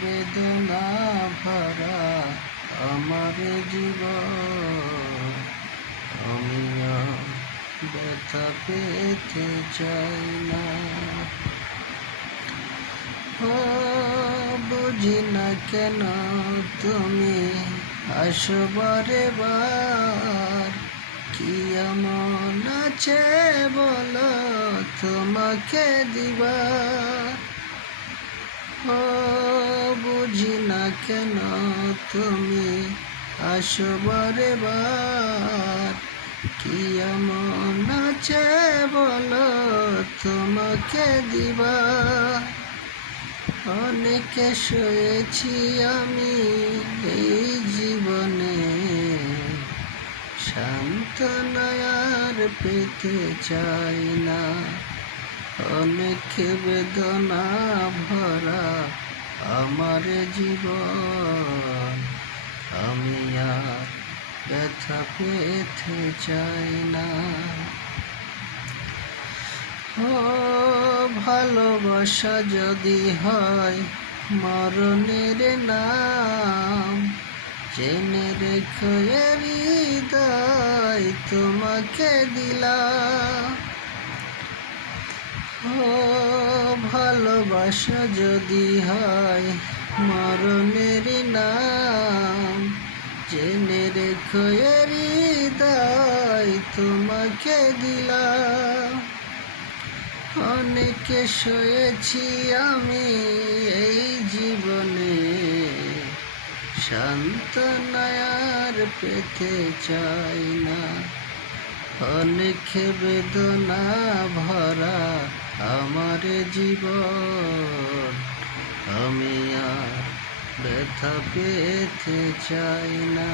বেদনা ভরা আমার জীবন, আমি আর ব্যথা পেতে চাই না। ও বুঝি না কেন তুমি আসো বারে বার, কি এমন আছে বলো তোমাকে দিবা। ও বুঝি না কেন তুমি আসো বারে বার, কি এমন আছে বলো তোমাকে দিবা। অনেকে সয়েছি আমি এই জীবনে, সান্ত্বনা আর পেতে চাই না। অনেক বেদনা ভরা আমার জীবন, আমি আর ব্যথা পেতে চাই না। ও ভালোবাসা যদি হয় মরণের নাম, জেনে রেখো এ হৃদয় তোমাকে দিলাম। ও ভালোবাসা যদি হয় মরণের নাম, জেনে রেখো এ হৃদয় তোমাকে দিলাম। অনেকে সয়েছি আমি এই জীবনে, সান্ত্বনা আর পেতে চাই না। অনেক বেদনা ভরা আমার জীবন, আমি আর ব্যথা পেতে চাই না।